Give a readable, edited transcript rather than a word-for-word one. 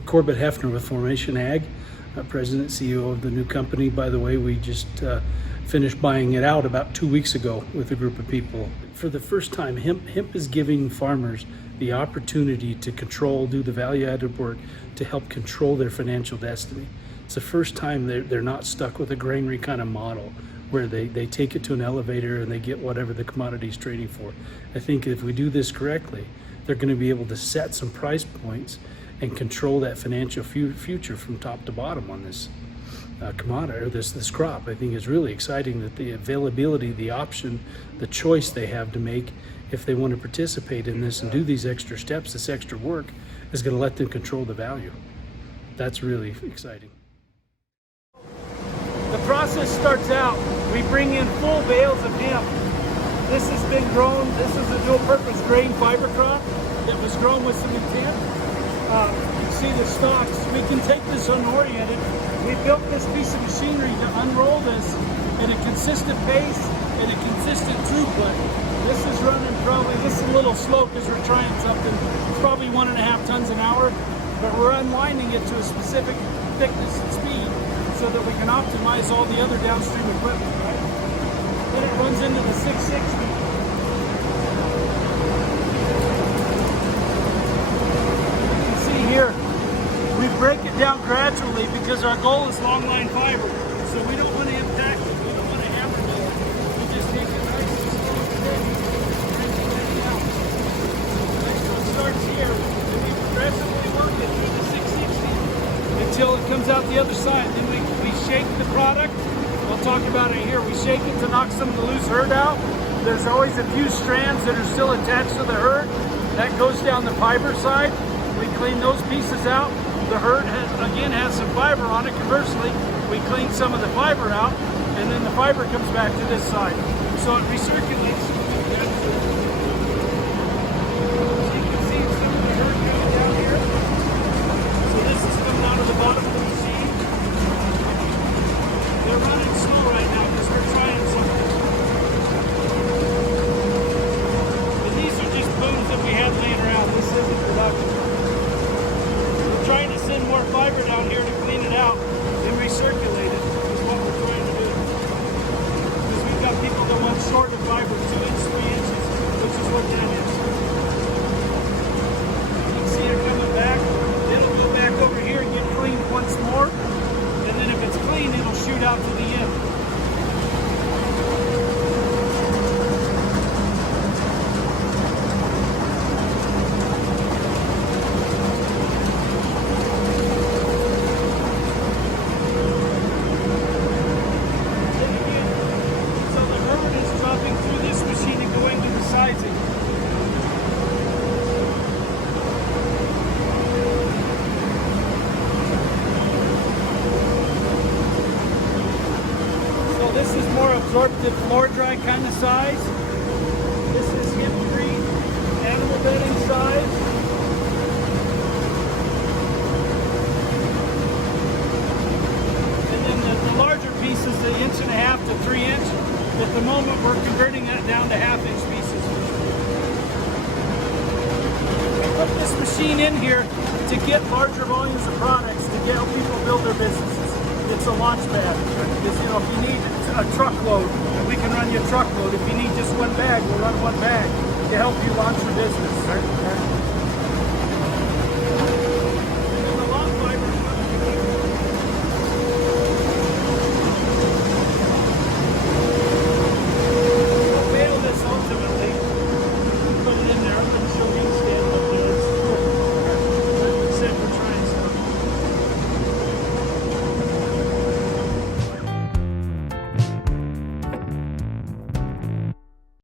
Corbett Heffner with Formation Ag, President, CEO of the new company. By the way, we just finished buying it out about 2 weeks ago with a group of people. For the first time, hemp is giving farmers the opportunity to control, do the value-added work to help control their financial destiny. It's the first time they're not stuck with a granary kind of model where they take it to an elevator and they get whatever the commodity's trading for. I think if we do this correctly, they're going to be able to set some price points and control that financial future from top to bottom on this commodity or this crop. I think it's really exciting that the availability, the option, the choice they have to make if they want to participate in this and do these extra steps, this extra work, is going to let them control the value. That's really exciting. The process starts out, we bring in full bales of hemp. This has been grown, this is a dual-purpose grain fiber crop that was grown with some intent. You see the stalks. We can take this unoriented. We built this piece of machinery to unroll this at a consistent pace and a consistent throughput. This is running probably, this is a little slow because we're trying something. It's probably 1.5 tons an hour, but we're unwinding it to a specific thickness and speed so that we can optimize all the other downstream equipment, right? Then it runs into the 660. Here, we break it down gradually because our goal is long line fiber. So we don't want to impact it, we don't want to hammer it. We just take it nice and slow and steady, breaking that down. Right, so it starts here, and we progressively work it through the 660 until it comes out the other side. Then we shake the product. I'll talk about it here. We shake it to knock some of the loose herd out. There's always a few strands that are still attached to the herd. That goes down the fiber side. We clean those pieces out. The herd has some fiber on it. Conversely, we clean some of the fiber out, and then the fiber comes back to this side. So it recirculates. So you can see some of the herd going down here. So this is coming out of the bottom of the machine. They're running slow right now because we're trying something. And these are just booms that we have laying around. This isn't production. Trying to send more fiber down here to clean it out and recirculate it is what we're trying to do. Because we've got people that want shorter fiber, 2 inches, 3 inches, which is what that is. You can see it coming back. It'll go back over here and get cleaned once more. And then if it's clean, it'll shoot out to the end. This is more absorptive floor dry kind of size. This is hemp-free animal bedding size. And then the larger piece is the 1.5 to 3 inch. At the moment, we're converting that down to 1/2 inch pieces. We put this machine in here to get larger volumes of products to help people build their businesses. It's a launch pad. Because, you know, if you need a truckload, we can run you a truckload. If you need just one bag, we'll run one bag to help you launch your business.